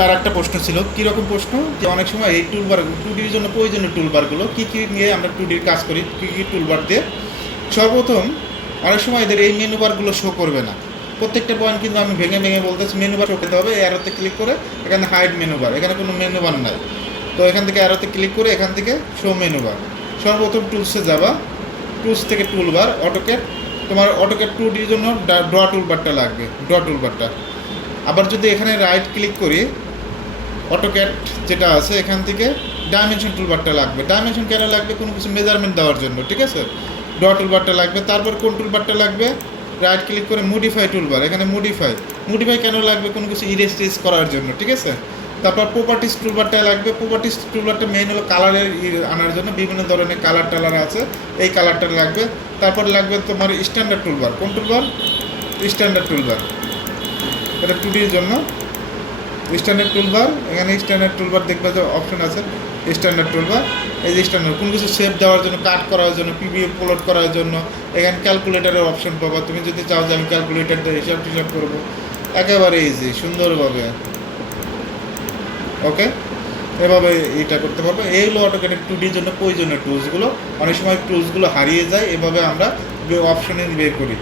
আর একটা প্রশ্ন ছিল, কীরকম প্রশ্ন? যে অনেক সময় এই টুলবার টু ডির জন্য প্রয়োজনীয় টুলবারগুলো কী কী নিয়ে আমরা টু কাজ করি, কী কী টুলবার দিয়ে? সর্বপ্রথম, অনেক সময় এদের এই মেনু বারগুলো শো করবে না। প্রত্যেকটা পয়েন্ট কিন্তু আমি ভেঙে ভেঙে বলতেছি মেনু বার শো হবে অ্যারোতে ক্লিক করে এখানে হাইড মেনু বার এখানে কোনো মেনু বার নাই। তো এখান থেকে অ্যারোতে ক্লিক করে এখান থেকে শো মেনু বার সর্বপ্রথম টুলসে যাবা টুলস থেকে টুলবার অটোকেট তোমার অটোকেট টু ডির জন্য ড্র টুলবারটা লাগবে ড্র টুলবারটা আবার যদি এখানে রাইট ক্লিক করি অটোক্যাট যেটা আছে এখান থেকে ডাইমেনশন টুলবারটা লাগবে। ডাইমেনশন কেন লাগবে? কোনো কিছু মেজারমেন্ট দেওয়ার জন্য, ঠিক আছে? ড্র টুলবারটা লাগবে, তারপর কোন টুলবারটা লাগবে? রাইট ক্লিক করে মডিফাই টুলবার এখানে মডিফাই মডিফাই কেন লাগবে? কোনো কিছু ইরেজ টিরেজ করার জন্য, ঠিক আছে? তারপর প্রপার্টিস টুলবারটা লাগবে। প্রপার্টিস টুলবারটা মেইন হলো কালারের আনার জন্য, বিভিন্ন ধরনের কালার টালার আছে, এই কালারটা লাগবে। তারপর লাগবে তোমার স্ট্যান্ডার্ড টুলবার কোন টুলবার স্ট্যান্ডার্ড টুলবার এটা টু ডির জন্য। স্ট্যান্ডার্ড টুলবার এখানে স্ট্যান্ডার্ড টুলবার দেখবে যে অপশন আছে। স্ট্যান্ডার্ড টুলবার এই যে স্ট্যান্ডার্ড কোনো কিছু সেভ দেওয়ার জন্য কাট করার জন্য পিবিএ প্লট করার জন্য, এখানে ক্যালকুলেটারের অপশন পাবা। তুমি যদি চাও যে আমি ক্যালকুলেটার দিয়ে হিসাব টিসাব করব, একেবারে ইজি সুন্দরভাবে। ওকে এভাবে এটা করতে পারব। এই হলো অটোকেটের টু ডির জন্য প্রয়োজনীয় টুলসগুলো অনেক সময় টুলসগুলো হারিয়ে যায়, এভাবে আমরা অপশনে বের করি।